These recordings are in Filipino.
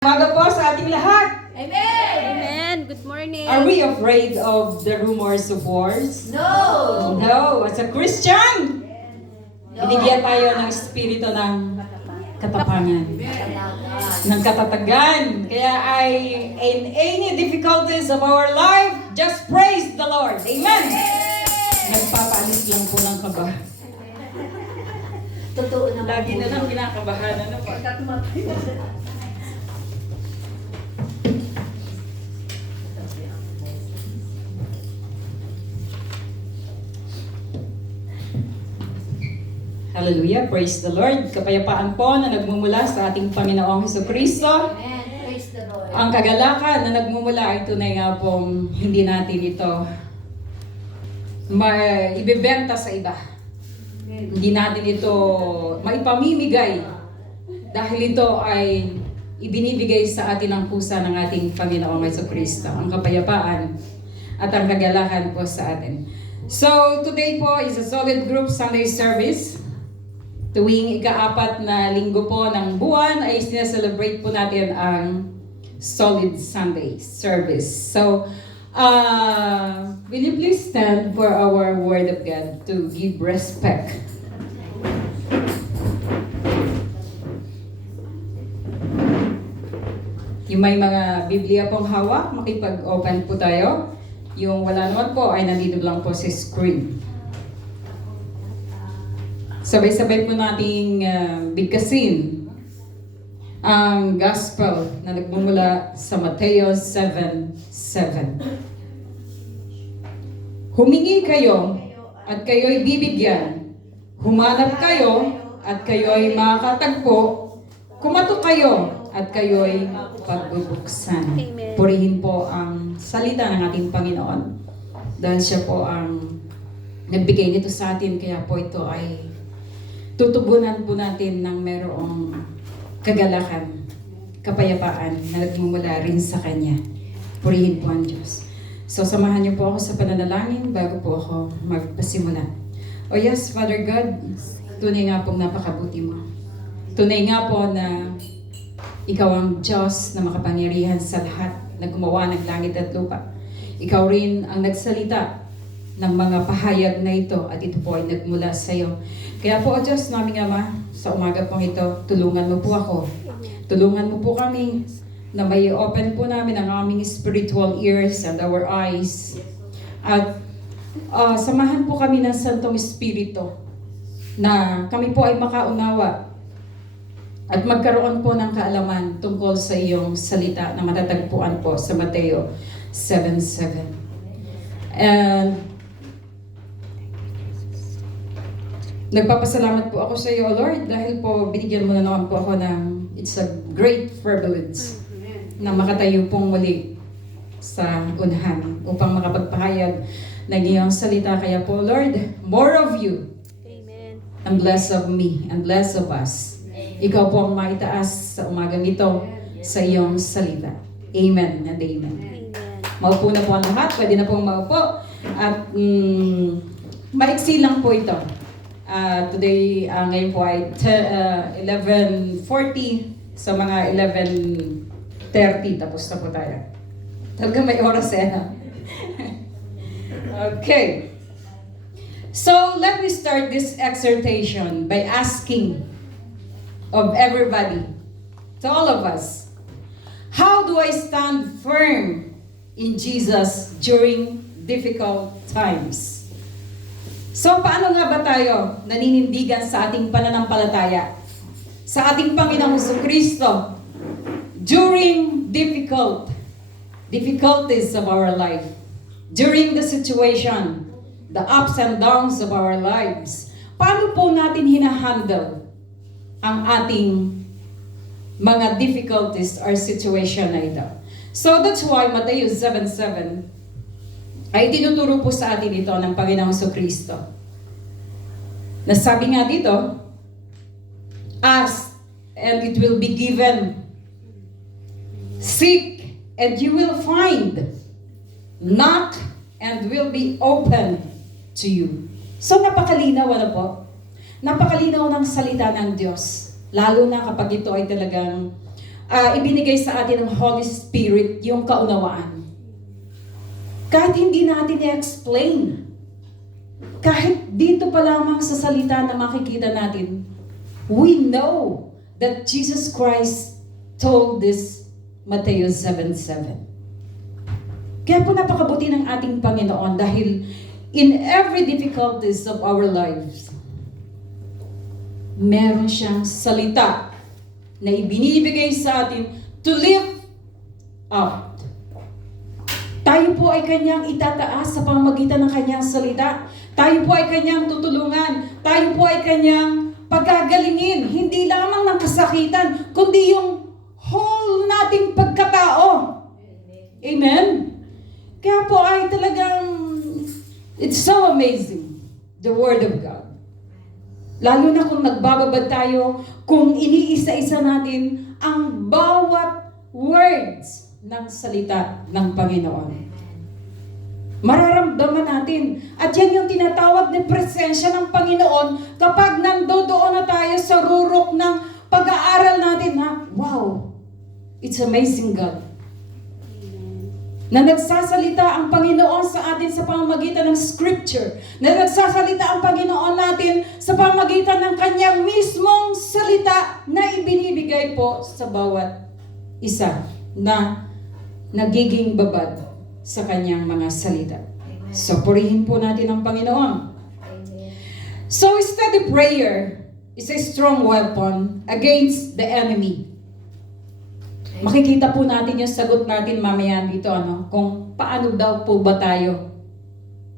Umaga po sa ating lahat. Amen! Amen. Good morning. Are we afraid of the rumors of wars? No! No. As a Christian, binigyan tayo ng espiritu ng katapangan, ng katatagan. Kaya in any difficulties of our life, just praise the Lord. Amen! Nagpapaalis lang po ng kaba. Totoo naman. Lagi na lang kinakabahan. Ano po? Hallelujah, praise the Lord. Kapayapaan po na nagmumula sa ating Panginoong Hesukristo. Amen. Praise the Lord. Ang kagalakan na nagmumula ay tunay nga pong hindi natin ito ibebenta sa iba. Hindi natin ito maipamimigay dahil ito ay ibinibigay sa atin ng pusa ng ating Panginoong Hesukristo. Ang kapayapaan at ang kagalakan po sa atin. So, today po is a Solid Group Sunday service. Tuwing ika-4 na linggo po ng buwan ay sinaselebrate po natin ang Solid Sunday service. So, will you please stand for our Word of God to give respect? Yung may mga Biblia pong hawak, makipag-open po tayo. Yung wala naman po ay nandito lang po sa screen. Sabay-sabay po nating bigkasin ang gospel na nagmumula sa Mateo 7:7. Humingi kayo at kayo'y bibigyan. Humanap kayo at kayo'y makakatagpo. Kumatok kayo at kayo'y pagbubuksan. Amen. Purihin po ang salita ng ating Panginoon. Dahil siya po ang nagbigay nito sa atin, kaya po ito ay tutugunan po natin ng merong kagalakan, kapayapaan na nagmumula rin sa Kanya. Purihin po ang Diyos. So, samahan niyo po ako sa pananalangin bago po ako magpasimula. Oh yes, Father God, tunay nga pong napakabuti mo. Tunay nga po na Ikaw ang Diyos na makapangyarihan sa lahat na gumawa ng langit at lupa. Ikaw rin ang nagsalita ng mga pahayag na ito at ito po ay nagmula sa iyo. Kaya po, O Diyos naming Ama, sa umaga pong ito, tulungan mo po ako. Tulungan mo po kami na may open po namin ang aming spiritual ears and our eyes. At samahan po kami ng Santong Espiritu na kami po ay makaunawa at magkaroon po ng kaalaman tungkol sa iyong salita na matatagpuan po sa Mateo 7:7. And nagpapasalamat po ako sa iyo, Lord, dahil po binigyan mo na naman po ako ng it's a great privilege na makatayo pong muli sa unahan upang makapagpahayag ng iyong salita. Kaya po, Lord, more of you Amen. and less of me and less of us. Ikaw po ang maitaas sa umagang ito sa iyong salita. Amen and amen. Amen. Maupo na po ang lahat. Pwede na pong maupo. At maiksi lang po ito. Today, ngayon po ay 11:40 sa mga 11:30. Tapos na po tayo. Talaga may oras na. Okay. So, let me start this exhortation by asking of everybody, to all of us, how do I stand firm in Jesus during difficult times? So, paano nga ba tayo naninindigan sa ating pananampalataya sa ating Panginoong Jesucristo during difficulties of our life, during the situation, the ups and downs of our lives? Paano po natin hinahandle ang ating mga difficulties or situation na ito? So that's why Mateo 7:7 ay tinuturo po sa atin ito ng Panginoong Jesucristo. Nasabi nga dito, ask and it will be given. Seek and you will find. Knock and will be open to you. So napakalinaw, ano po? Napakalinaw ng salita ng Diyos. Lalo na kapag ito ay talagang ibinigay sa atin ng Holy Spirit yung kaunawaan. Kahit hindi natin i-explain, kahit dito pa lamang sa salita na makikita natin, we know that Jesus Christ told this Matthew 7:7. Kaya po napakabuti ng ating Panginoon dahil in every difficulties of our lives, meron siyang salita na ibinibigay sa atin to live up. Tayo po ay kanyang itataas sa pamamagitan ng kanyang salita. Tayo po ay kanyang tutulungan. Tayo po ay kanyang pagagalingin. Hindi lamang ng kasakitan, kundi yung whole nating pagkatao. Amen? Kaya po ay talagang, it's so amazing, the Word of God. Lalo na kung nagbababad tayo, kung iniisa-isa natin ang bawat words ng salita ng Panginoon. Mararamdaman natin. At yan yung tinatawag na presensya ng Panginoon kapag nandoon na tayo sa rurok ng pag-aaral natin na, wow, it's amazing God. Na nagsasalita ang Panginoon sa atin sa pamamagitan ng Scripture. Na nagsasalita ang Panginoon natin sa pamamagitan ng kanyang mismong salita na ibinibigay po sa bawat isa na nagiging babad sa kanyang mga salita. So, purihin po natin ang Panginoon. So, steady prayer is a strong weapon against the enemy. Makikita po natin yung sagot natin mamaya dito, kung paano daw po ba tayo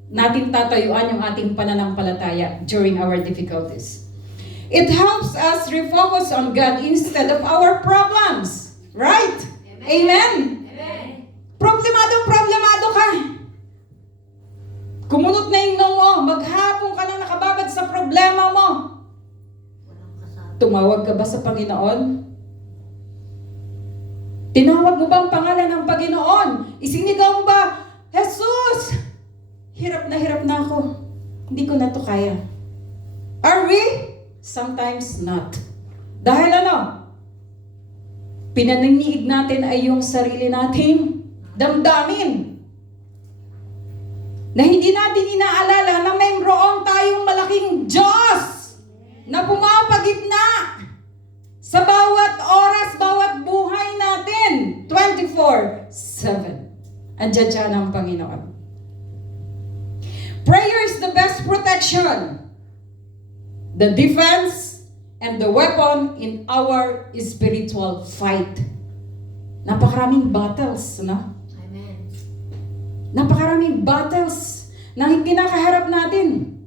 natin tatayuan yung ating pananampalataya during our difficulties. It helps us refocus on God instead of our problems. Right? Amen? Problemado ka. Kumunot na yung noo mo. Maghapon ka na nakababad sa problema mo. Tumawag ka ba sa Panginoon? Tinawag mo ba ang pangalan ng Panginoon? Isinigaw mo ba, Jesus! Hirap na ako. Hindi ko na to kaya. Are we? Sometimes not. Dahil pinaniniig natin ay yung sarili nating damdamin. Na hindi natin inaalala na mayroon tayong malaking Diyos na pumapagitna sa bawat oras, bawat buhay natin. 24/7. Andiyan dyan ang Panginoon. Prayer is the best protection, the defense, and the weapon in our spiritual fight. Napakaraming battles, Amen. Napakaraming battles na kinakaharap natin.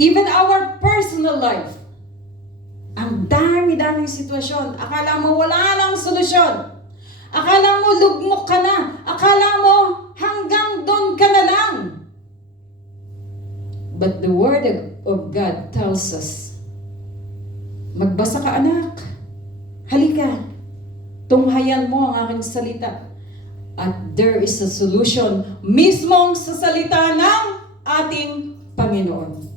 Even our personal life. Ang dami-daming sitwasyon. Akala mo wala nang solusyon. Akala mo lugmok ka na. Akala mo hanggang doon ka na lang. But the Word of God tells us, magbasa ka anak. Halika. Tunghayan mo ang aking salita. At there is a solution mismong sa salita ng ating Panginoon.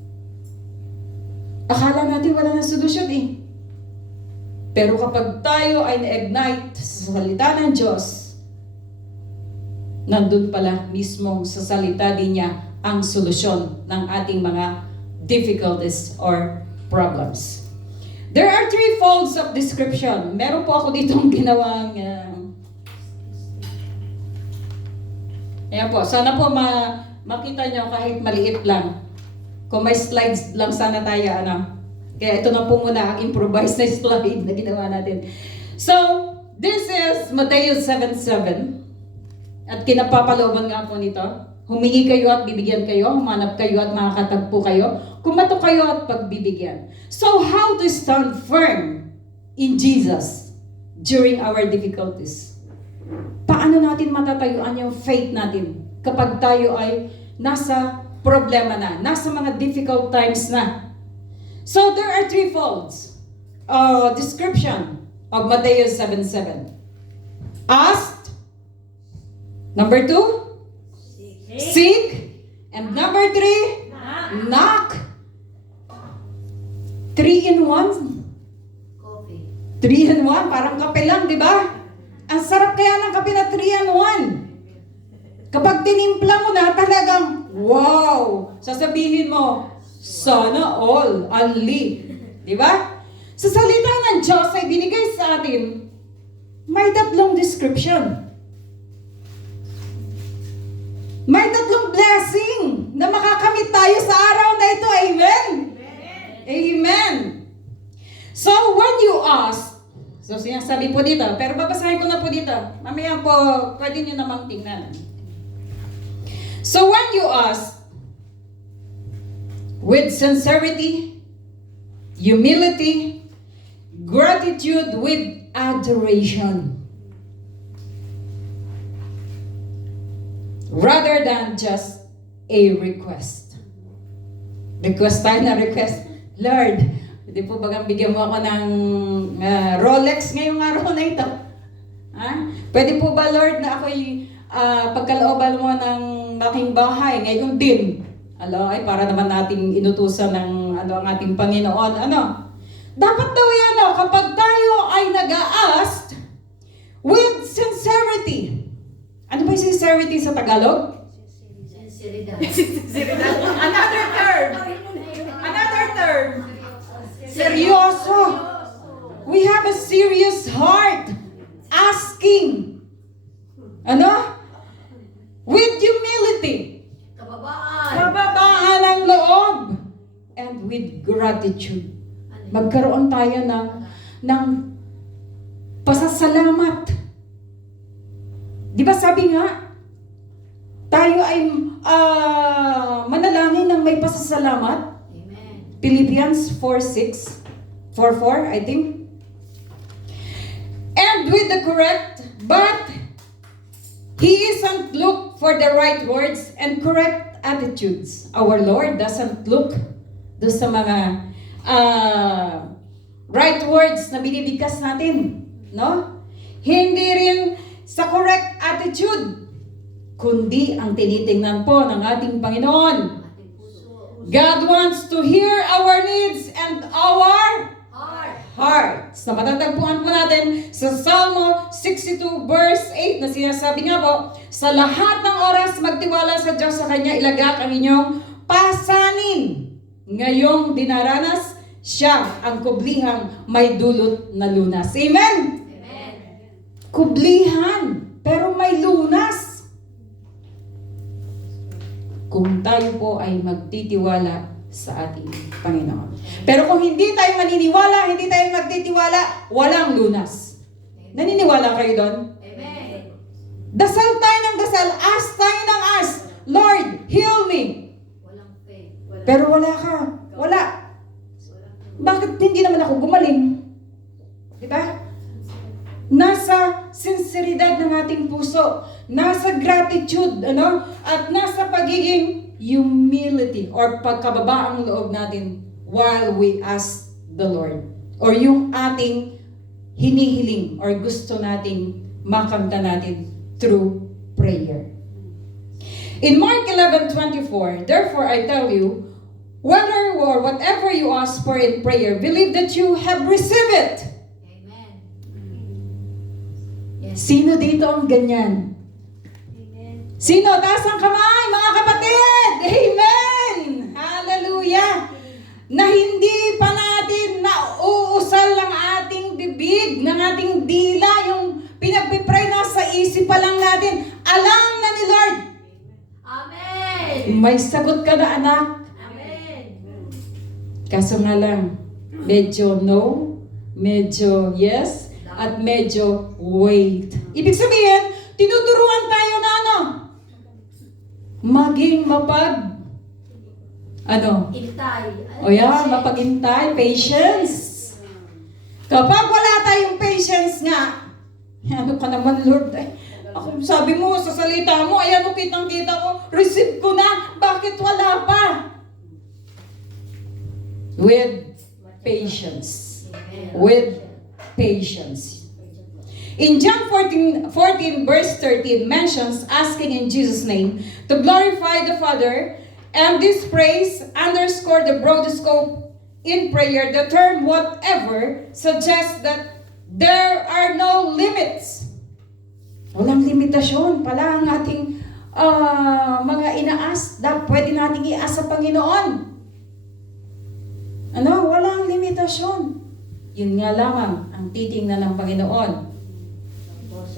Akala natin wala na solusyon Pero kapag tayo ay na-ignite sa salita ng Diyos, nandun pala mismo sa salita din niya ang solusyon ng ating mga difficulties or problems. There are 3 folds of description. Meron po ako ditong ginawang ayan po, sana po makita nyo kahit maliit lang. Kung may slides lang sana tayo, Kaya ito na po muna ang improvised na slide na ginawa natin. So, this is Matthew 7:7. At kinapapalooban nga po nito. Humingi kayo at bibigyan kayo. Humanap kayo at makakatagpo kayo. Kumatok kayo at pagbibigyan. So, how to stand firm in Jesus during our difficulties? Paano natin matatayuan yung faith natin kapag tayo ay nasa problema na, nasa mga difficult times na? So, there are 3 folds. Description of Matthew 7:7. Asked. Number 2, seek. And number 3, knock. 3 in 1. Coffee. 3-in-1, parang kape lang, di ba? Ang sarap kaya ng kape na 3-in-1. Kapag tinimpla mo na, talagang, wow! Sasabihin mo, sana all, unli. Di ba? Sa salita ng Diyos ay binigay sa atin, may 3 description. May 3 blessing na makakamit tayo sa araw na ito. Amen? Amen. So, when you ask, so sinasabi po dito, pero babasahin ko na po dito. Mamaya po, pwede nyo namang tingnan. So, when you ask, with sincerity, humility, gratitude with adoration, rather than just a request. Request tayo na request. Lord, hindi po bagang bigyan mo ako ng Rolex ngayong araw na ito? Ha? Pwede po ba, Lord, na ako'y pagkalooban mo ng aking bahay ngayon din? Ay para naman nating inutusan ng ang ating Panginoon. Dapat daw yan, kapag tayo ay nag-a-ask with sincerity. Ano ba yung sincerity sa Tagalog? Sinceridad. Another term. Another term. Seryoso. We have a serious heart. Asking. With humility. Kababaan. Kababaan ng loob. And with gratitude. Magkaroon tayo ng pasasalamat. Di ba sabi nga, tayo ay manalangin ng may pasasalamat? Amen. Philippians 4:6, 4:4, I think. And with the correct, but He isn't look for the right words and correct attitudes. Our Lord doesn't look do sa mga right words na binibigkas natin, no? Hindi rin sa correct attitude, kundi ang tinitingnan po ng ating Panginoon. Ating puso. God wants to hear our needs and our Heart. hearts. Na matatagpuan po natin sa Salmo 62 verse 8 na sinasabi nga po, sa lahat ng oras magtiwala sa Diyos, sa Kanya ilagak ang inyong pasanin. Ngayong dinaranas, siya ang kublihang may dulot na lunas. Amen? Amen. Kublihan, pero may lunas. Kung tayo po ay magtitiwala sa ating Panginoon. Pero kung hindi tayo maniniwala, hindi tayo magtitiwala, walang lunas. Naniniwala kayo doon? Amen. Dasal tayo ng dasal, ask tayo ng ask. Lord, heal me. Walang faith. Pero wala ka. Wala. Bakit hindi naman ako gumaling? Diba? Nasa sinseridad ng ating puso, nasa gratitude, at nasa pagiging humility or pagkababaang loob natin while we ask the Lord. Or yung ating hinihiling or gusto nating makamta natin through prayer. In Mark 11:24, therefore I tell you, whether or whatever you ask for in prayer, believe that you have received it. Amen. Yes. Sino dito ang ganyan? Sino? Taas ang kamay, mga kapatid! Amen! Hallelujah! Na hindi pa natin nauusal ng ating bibig, ng ating dila, yung pinagpipray na sa isip pa lang natin. Alam na ni Lord. Amen. May sagot ka na, anak. Amen. Kaso nga lang, medyo no, medyo yes, at medyo wait. Ibig sabihin, tinuturuan tayo na maging Intay. o yan, mapagintay, patience. Kapag wala tayong patience nga, ano ka naman, Lord, ako, sabi mo sa salita mo, ayan o, kitang-kita ko, receive ko na, bakit wala pa? With patience. With patience. In John 14 verse 13 mentions asking in Jesus' name to glorify the Father, and this phrase underscore the broad scope in prayer. The term whatever suggests that There are no limits. Walang limitasyon pala ang ating mga inaas. Pwede nating ias sa Panginoon. Ano? Walang limitasyon. Yun nga lamang ang titingnan ng Panginoon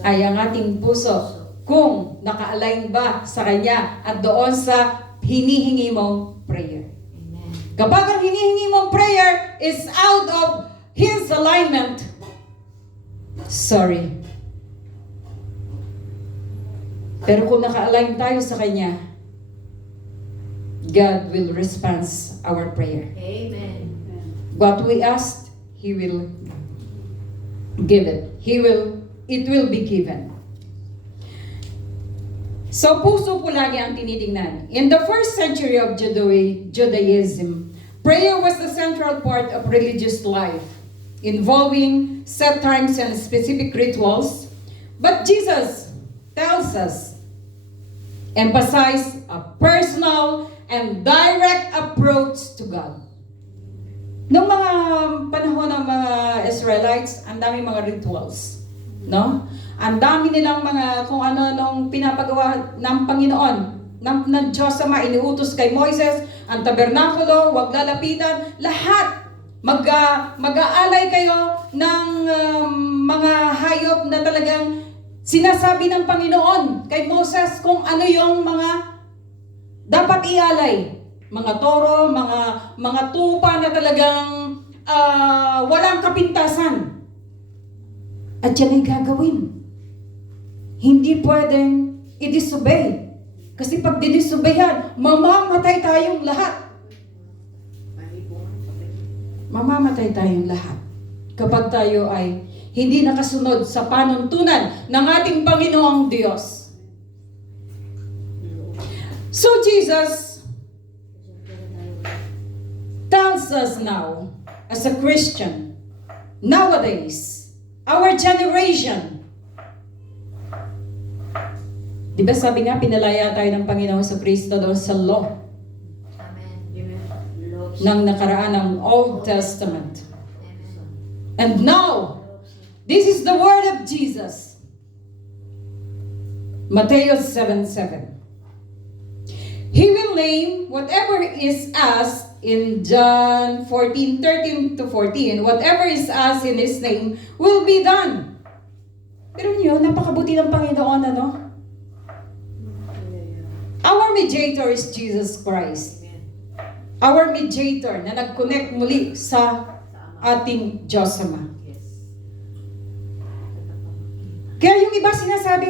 ay ang ating puso kung naka-align ba sa Kanya at doon sa hinihingi mong prayer. Amen. Kapag ang hinihingi mong prayer is out of His alignment, sorry. Pero kung naka-align tayo sa Kanya, God will respond our prayer. Amen. What we asked, He will give it. It will be given. So, puso po lagi ang tinitingnan. In the first century of Judaism, prayer was the central part of religious life, involving set times and specific rituals. But Jesus tells us, emphasize a personal and direct approach to God. Noong mga panahon ng mga Israelites, ang dami mga rituals. No? Ang dami nilang mga kung ano-anong pinapagawa ng Panginoon, ng Diyos Ama, iniutos kay Moises, ang tabernakulo, huwag lalapitan, lahat. Mag-aalay kayo ng mga hayop na talagang sinasabi ng Panginoon kay Moses kung ano yung mga dapat ialay. Mga toro, mga tupa na talagang walang kapintasan. At yan ay gagawin. Hindi pwedeng i-disobey. Kasi pag dinisobeyhan, mamamatay tayong lahat. Mamamatay tayong lahat. Kapag tayo ay hindi nakasunod sa panuntunan ng ating Panginoong Diyos. So Jesus tells us now, as a Christian, nowadays, our generation, di ba sabi nga, pinalaya tayo ng Panginoon sa Kristo doon sa law Amen. ng nakaraan ng Old Testament. Amen. And now, this is the word of Jesus. Matthew 7:7. He will name whatever is asked in John 14:13-14. Whatever is asked in His name will be done. Pero niyo, napakabuti ng Panginoon, ano? Our mediator is Jesus Christ. Our mediator na nag-connect muli sa ating Diyos Ama. Kaya yung iba sinasabi,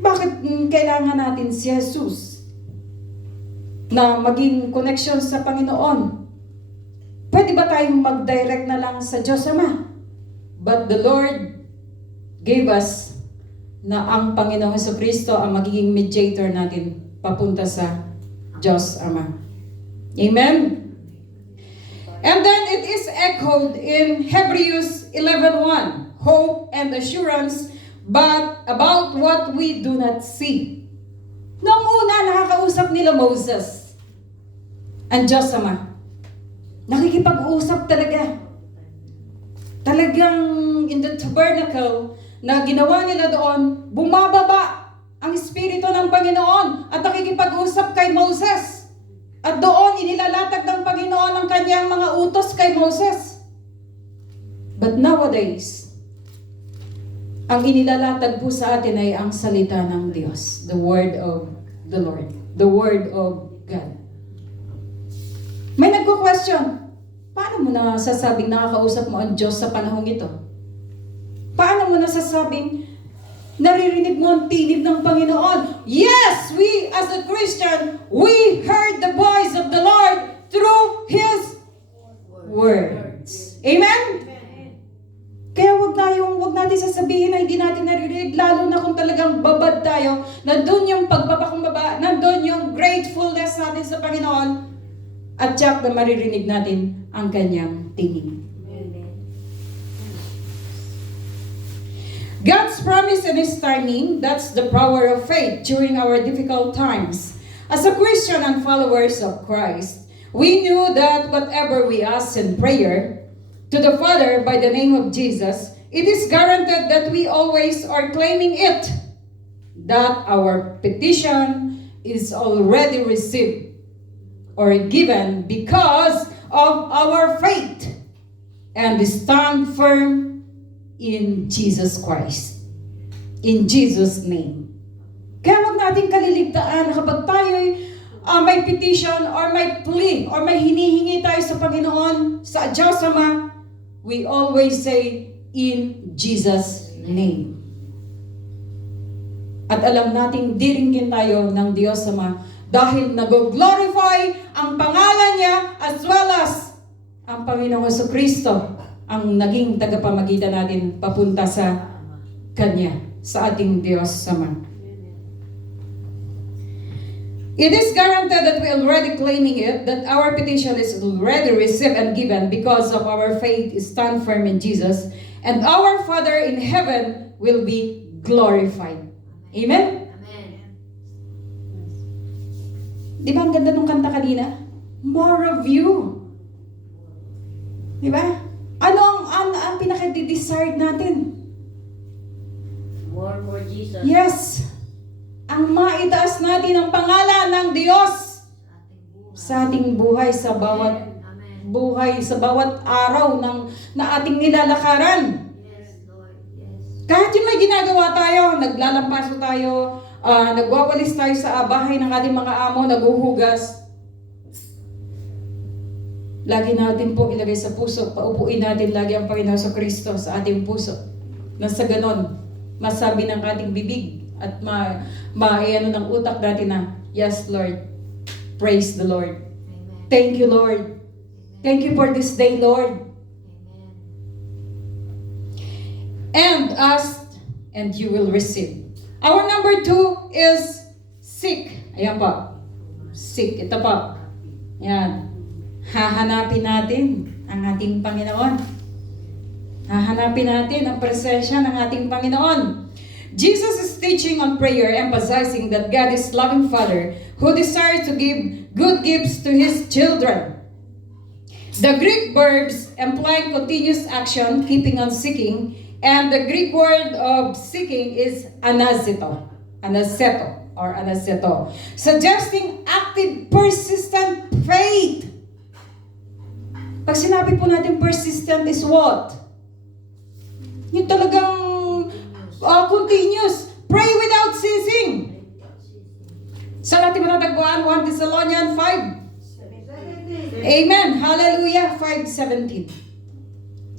bakit kailangan natin si Jesus na maging connection sa Panginoon? Pwede ba tayong mag-direct na lang sa Diyos Ama? But the Lord gave us na ang Panginoon Jesucristo ang magiging mediator natin papunta sa Diyos Ama. Amen? And then it is echoed in Hebrews 11:1. Hope and assurance, but about what we do not see. Noong una, nakakausap nila Moses ang Diyos Ama. Nakikipag-usap talaga. Talagang in the tabernacle na ginawa nila doon, bumababa ang Espiritu ng Panginoon at nakikipag-usap kay Moses. At doon, inilalatag ng Panginoon ang kanyang mga utos kay Moses. But nowadays, ang inilalatag po sa atin ay ang salita ng Diyos. The Word of the Lord. The Word of God. May nagko-question, paano mo nasasabing nakakausap mo ang Diyos sa panahong ito? Paano mo nasasabing naririnig mo ang tinig ng Panginoon? Yes, we as a Christian, we heard the voice of the Lord through His words. Amen? Kaya wag natin sasabihin na hindi natin naririnig, lalo na kung talagang babad tayo, na doon yung pagpapakumbaba, na doon yung gratefulness natin sa Panginoon, at tiyak na maririnig natin ang kanyang tinig. God's promise and His timing, that's the power of faith during our difficult times. As a Christian and followers of Christ, we knew that whatever we ask in prayer, to the Father by the name of Jesus, it is guaranteed that we always are claiming it, that our petition is already received or given because of our faith and stand firm in Jesus Christ. In Jesus' name. Kaya huwag natin kaliligtaan kapag tayo'y may petition or may plea or may hinihingi tayo sa Panginoon, sa Diyos Ama, we always say, in Jesus' name. At alam nating diringgin tayo ng Diyos Ama dahil nag-glorify ang pangalan niya as well as ang Panginoong Jesucristo ang naging tagapamagitan natin papunta sa Kanya, sa ating Diyos Ama. It is guaranteed that we are already claiming it, that our petition is already received and given because of our faith is stand firm in Jesus, and our Father in heaven will be glorified. Amen? Amen. Di ba ang ganda nung kanta kanina? More of you. Di ba? Ano ang pinaka-desired natin? More for Jesus. Yes. Ang maitaas natin ang pangalan ng Diyos sa ating buhay, sa bawat Amen. buhay, sa bawat araw na ating nilalakaran. Yes, Lord. Yes. Kahit yung may ginagawa tayo, naglalampaso tayo, nagwawalis tayo sa bahay ng ating mga amo, naguhugas. Lagi natin po ilagay sa puso, paupuin natin lagi ang Panginoon sa Kristo sa ating puso. Nang sa ganon, masabi ng ating bibig at ano ng utak natin na, yes Lord, praise the Lord. Amen. Thank you Lord. Thank you for this day Lord. Amen. And ask and you will receive. Our number 2 is seek. Ayan po. Seek. Ito po. Ayan. Hahanapin natin ang ating Panginoon. Hahanapin natin ang presensya ng ating Panginoon. Jesus is teaching on prayer, emphasizing that God is loving Father who desires to give good gifts to His children. The Greek verbs implying continuous action, keeping on seeking, and the Greek word of seeking is anazeto, suggesting active, persistent faith. Pag sinabi po natin persistent is what? Yung talagang continuous. Pray without ceasing. Sa natin matatagpuan, 1 Thessalonians 5. Amen. Hallelujah. 5:17.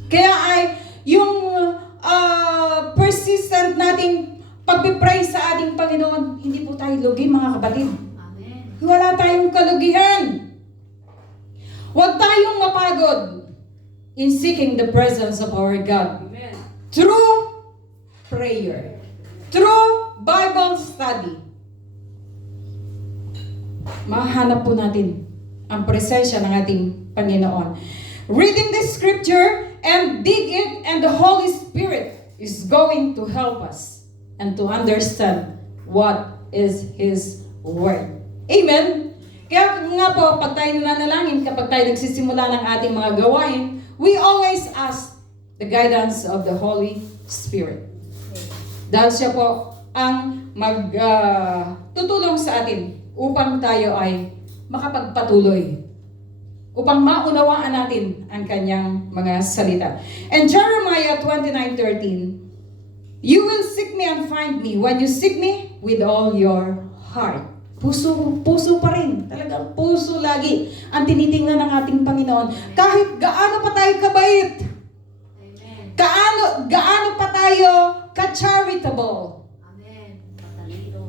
Kaya ay yung persistent nating pagpipray sa ating Panginoon, hindi po tayo lugi mga kapatid. Amen. Wala tayong kalugihan. Huwag tayong mapagod in seeking the presence of our God. Amen. Through prayer. Through Bible study. Mahanap po natin ang presensya ng ating Panginoon. Reading the scripture and dig it, and the Holy Spirit is going to help us and to understand what is His Word. Amen? Kaya nga po, pag tayo nananalangin, kapag tayo nagsisimula ng ating mga gawain, we always ask the guidance of the Holy Spirit. Dahil siya po ang tutulong sa atin upang tayo ay makapagpatuloy. Upang maunawaan natin ang kanyang mga salita. And Jeremiah 29:13, you will seek me and find me when you seek me with all your heart. Puso pa rin. Talagang puso lagi ang tinitingnan ng ating Panginoon. Kahit gaano pa tayo kabait, Amen. gaano pa tayo ka-charitable. Amen. Matalino.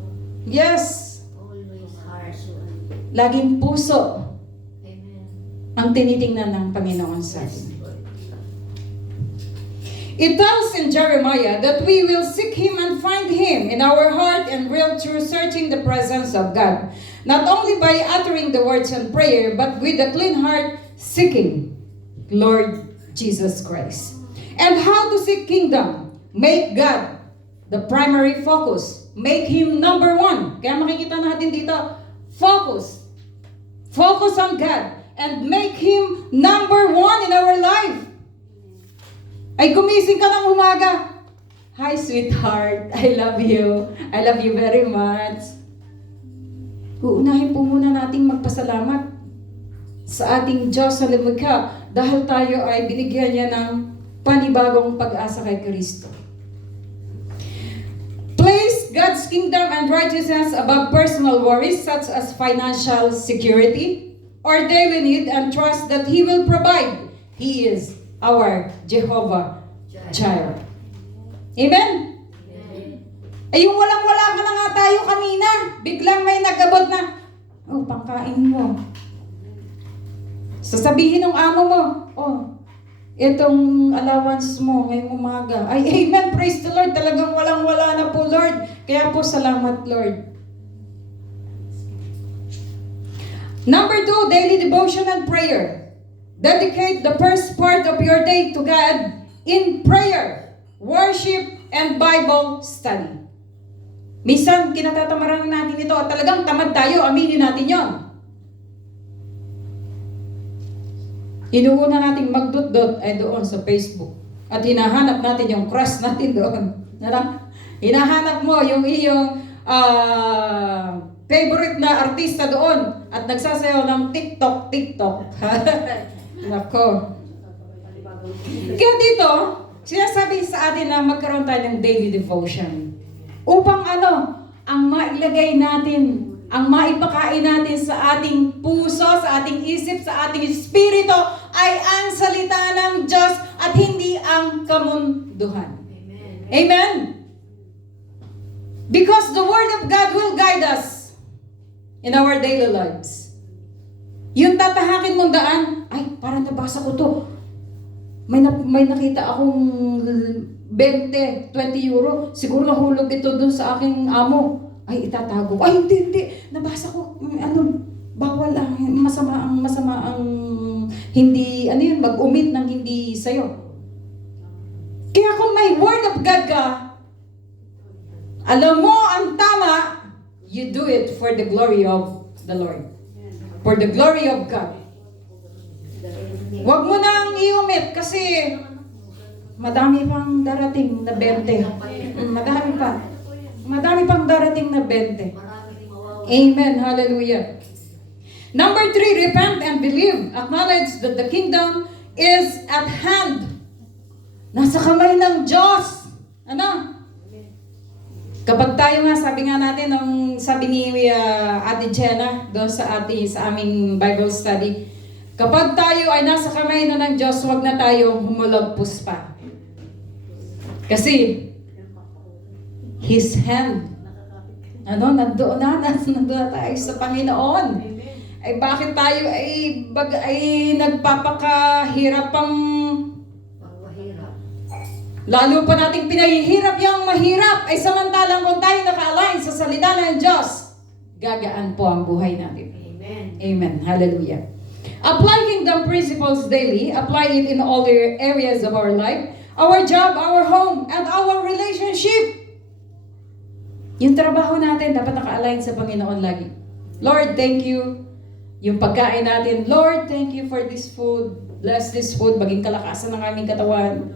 Yes, Always heart. laging puso Amen. ang tinitingnan ng Panginoon sa Yes, atin. Lord. It tells in Jeremiah that we will seek Him and find Him in our heart and will through searching the presence of God. Not only by uttering the words in prayer, but with a clean heart seeking Lord Jesus Christ. And how to seek kingdom? Make God the primary focus. Make Him number 1. Kaya makikita natin dito, focus. Focus on God and make Him number 1 in our life. ay gumising ka ng umaga. Hi, sweetheart. I love you. I love you very much. Uunahin po muna nating magpasalamat sa ating Diyos na lumikha dahil tayo ay binigyan niya ng panibagong pag-asa kay Kristo. Place God's kingdom and righteousness above personal worries such as financial security or daily need and trust that He will provide. He is our Jehovah Jireh. Amen? Ay yung walang-wala ka na nga tayo kanina, biglang may nag-abot na, oh, pangkain mo. Sasabihin ng amo mo, oh, itong allowance mo ngayong umaga. Ay, amen, praise the Lord. Talagang walang-wala na po, Lord. Kaya po, salamat, Lord. Number 2, daily devotion and prayer. Dedicate the first part of your day to God in prayer, worship, and Bible study. Minsan, kinatatamaran natin ito at talagang tamad tayo, aminin natin yon. Inuuna nating magdot-dot ay doon sa Facebook. At hinahanap natin yung crush natin doon. Hinahanap mo yung iyong favorite na artista doon at nagsasayaw ng TikTok. Nako. Kaya dito, sinasabi sa atin na magkaroon tayo ng daily devotion. Upang ang mailagay natin, ang maipakain natin sa ating puso, sa ating isip, sa ating espiritu ay ang salita ng Diyos at hindi ang kamunduhan. Amen. Amen? Because the Word of God will guide us in our daily lives. Yung tatahakin mong daan, ay, parang nabasa ko to. May nakita akong 20 euro. Siguro nahulog ito dun sa aking amo. Ay, itatago. Ay, hindi. Nabasa ko, bawal masama ang hindi, mag-umit ng hindi sa'yo. Kaya kung may Word of God ka, alam mo ang tama, you do it for the glory of the Lord. For the glory of God. Huwag mo nang i-umit kasi madami pang darating na 20. Madami pang darating na 20. Amen. Hallelujah. Number 3, repent and believe. Acknowledge that the kingdom is at hand. Nasa kamay ng Diyos. Kapag tayo nga, sabi nga natin, sabi ni Ate Jenna doon sa aming Bible study, kapag tayo ay nasa kamay na ng Diyos, huwag na tayo humulagpos pa. Kasi, His hand, nandoon na tayo sa Panginoon. Ay bakit tayo ay nagpapakahirap pang lalo pa nating pinahihirap yung mahirap ay samantalang kung tayo naka-align sa salita ng Diyos, gagaan po ang buhay natin. Amen. Amen. Hallelujah. Apply kingdom principles daily. Apply it in all the areas of our life. Our job, our home, and our relationship. Yung trabaho natin, dapat naka-align sa Panginoon lagi. Lord, thank you. Yung pagkain natin, Lord, thank you for this food. Bless this food, maging kalakasan ng aming katawan.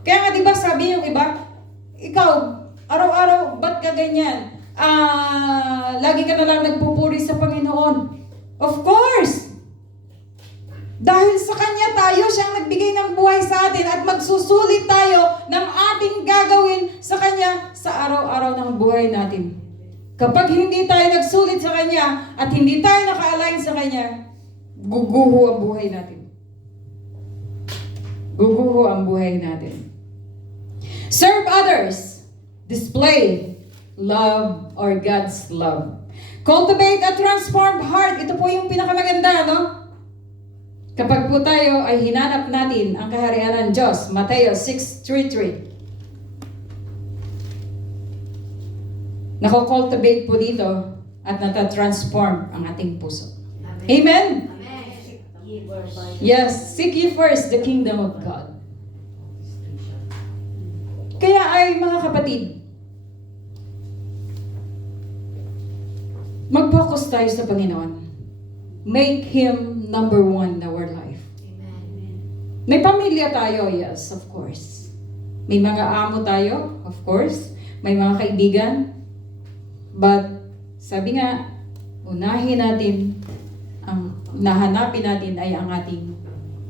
Kaya nga, di ba, sabi yung iba, ikaw, araw-araw, ba't ka ganyan? Lagi ka na lang nagpupuri sa Panginoon. Of course! Dahil sa Kanya tayo, siyang nagbigay ng buhay sa atin at magsusulit tayo ng ating gagawin sa Kanya sa araw-araw ng buhay natin. Kapag hindi tayo nagsulit sa Kanya at hindi tayo naka-align sa Kanya, guguho ang buhay natin. Guguho ang buhay natin. Serve others. Display love or God's love. Cultivate a transformed heart. Ito po yung pinakamaganda, no? Kapag po tayo ay hinanap natin ang kaharian ng Diyos, Mateo 6:33. Nako-cultivate po dito at nata-transform ang ating puso. Amen? Amen. Yes, seek ye first the kingdom of God. Kaya ay mga kapatid, mag-focus tayo sa Panginoon. Make Him number one in our life. Amen. May pamilya tayo, yes, of course. May mga amo tayo, of course. May mga kaibigan. But, sabi nga, unahin natin, ang nahanapin natin ay ang ating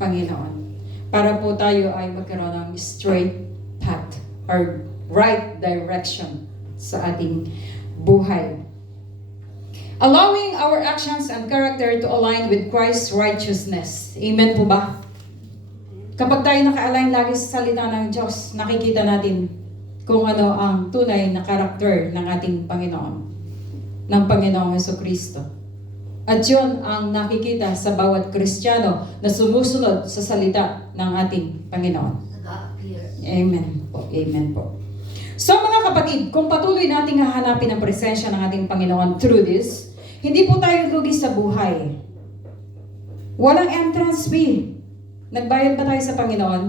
Panginoon. Para po tayo ay magkaroon ng straight path or right direction sa ating buhay. Allowing our actions and character to align with Christ's righteousness. Amen po ba? Kapag tayo naka-align lagi sa salita ng Diyos, nakikita natin kung ano ang tunay na karakter ng ating Panginoon, ng Panginoong Jesucristo. At yun ang nakikita sa bawat Kristiyano na sumusunod sa salita ng ating Panginoon. Nag-appear. Amen po. Amen po. So mga kapatid, kung patuloy nating hahanapin ang presensya ng ating Panginoon through this, hindi po tayo lugi sa buhay. Walang entrance fee. Nagbayad ba tayo sa Panginoon?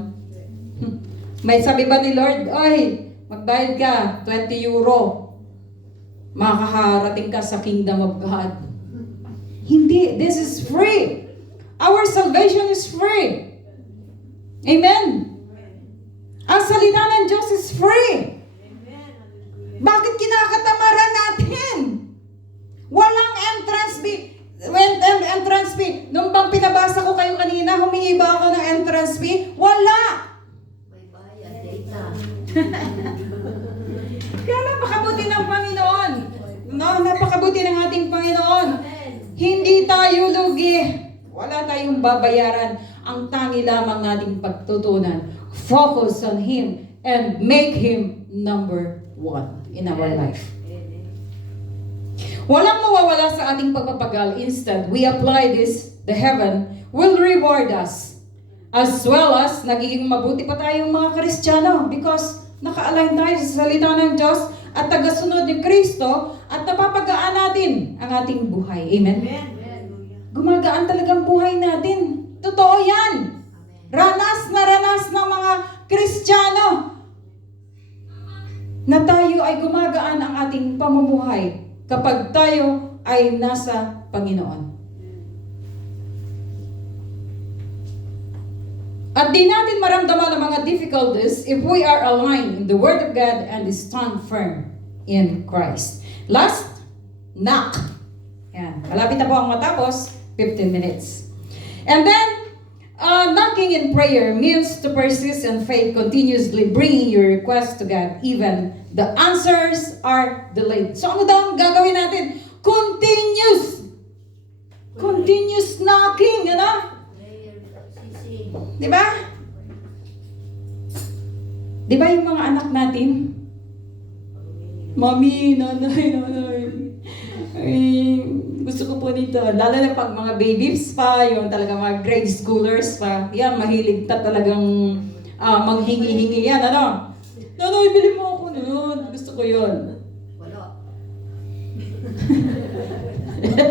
May sabi ba ni Lord, "Oy, magbayad ka, 20 euro. Makakarating ka sa kingdom of God." Hindi. This is free. Our salvation is free. Amen. Ang salita ng Diyos is free. Bakit kinakatamaran natin? Walang entrance fee. Entrance fee. Nung bang pinabasa ko kayo kanina, humingi ba ako ng entrance fee? Wala! May bayad, data. Kaya napakabuti ng Panginoon. No, napakabuti ng ating Panginoon. Amen. Hindi tayo lugi. Wala tayong babayaran. Ang tangi lamang nating pagtutunan. Focus on Him and make Him number one in our life. Walang mawawala sa ating pagpapagal. Instead, we apply this, the heaven will reward us. As well as, nagiging mabuti pa tayong mga Kristiyano because naka-align tayo sa salita ng Diyos at tagasunod ni Kristo at napapagaan natin ang ating buhay. Amen? Gumagaan talagang buhay natin. Totoo yan. Ranas ng mga Kristiyano na tayo ay gumagaan ang ating pamumuhay kapag tayo ay nasa Panginoon. At di natin maramdaman ang mga difficulties if we are aligned in the Word of God and stand firm in Christ. Last, knock. Yan. Malapit na po ang matapos, 15 minutes. And then, knocking in prayer means to persist in faith, continuously bringing your request to God, even the answers are delayed. So ano daw ang gagawin natin? Continuous knocking, ano? Prayer, sisi. Di ba? Di ba yung mga anak natin? Mami, nanay. Ay, gusto ko po nito. Lalo na pag mga babies pa, yung talaga mga grade schoolers pa. Yan, mahilig ta talagang manghingi-hingi yan, ano? Nanay, bili mo ako nun. Gusto ko yun. Wala.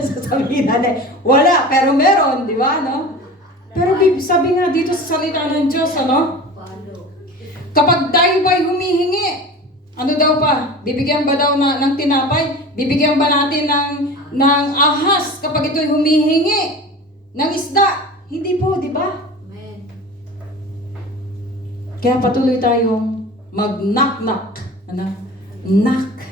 Sasabihin nanay, wala, pero meron, di ba, no? Pero sabi nga dito sa salita ng Diyos, ano? Palo. Kapag tayo ba'y humihingi, ano daw pa? Bibigyan ba daw ng tinapay? Bibigyan ba natin ng ahas kapag ito'y humihingi? Ng isda? Hindi po, di ba? Amen. Kaya patuloy tayong mag-knock-knock. Ano? Knock.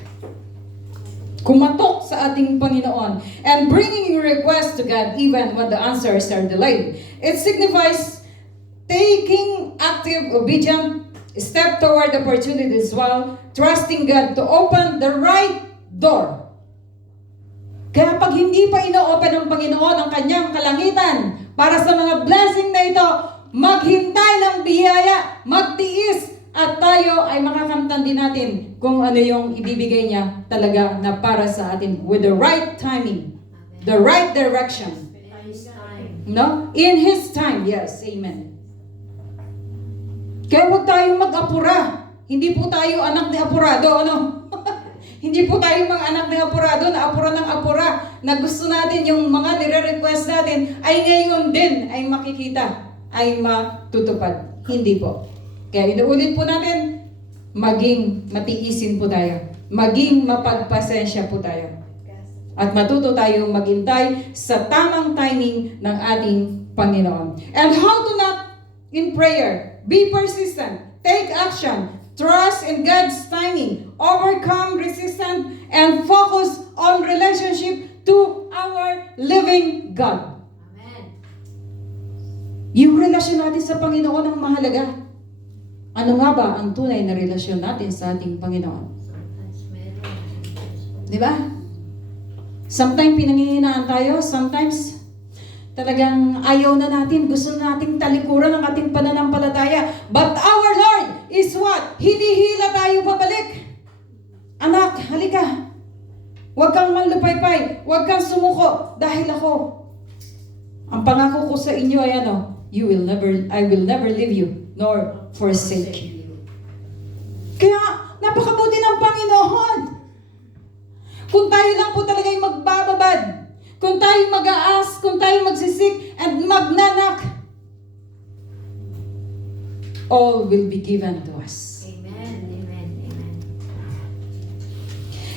Kumatok sa ating Panginoon. And bringing your request to God even when the answers are delayed. It signifies taking active, obedient step toward opportunities while trusting God to open the right door. Kaya pag hindi pa ino-open ng Panginoon ang kanyang kalangitan para sa mga blessing na ito, maghintay ng biyaya, magtiis, at tayo ay makakamtan din natin kung ano yung ibibigay niya talaga na para sa atin with the right timing, the right direction. His time. No? In His time, yes, amen. Kaya huwag tayong mag-apura. Hindi po tayo anak ni apurado, ano? Hindi po tayo mga anak ni apurado na apura ng apura na gusto natin yung mga nire-request natin ay ngayon din ay makikita, ay matutupad. Hindi po. Kaya inuulit po natin, maging matiisin po tayo. Maging mapagpasensya po tayo. At matuto tayong maghintay sa tamang timing ng ating Panginoon. And how to knock in prayer. Be persistent. Take action. Trust in God's timing. Overcome resistance and focus on relationship to our living God. Amen. Yung relasyon natin sa Panginoon ang mahalaga. Ano nga ba ang tunay na relasyon natin sa ating Panginoon? Sometimes meron. Di ba? Sometimes pinanghihinaan tayo, sometimes talagang ayaw na natin, gusto na nating talikuran ang ating pananampalataya. But our Lord is what? Hinihila tayo pabalik. Anak, halika. Huwag kang manlupaypay, huwag kang sumuko dahil ako. Ang pangako ko sa inyo ay ano? I will never leave you nor forsake you. Kaya napakabuti ng Panginoon. Kung tayo lang po talaga yung magbababad, kung tayo mag-aas, kung tayo magsisik, and magnanak, all will be given to us. Amen. Amen. Amen.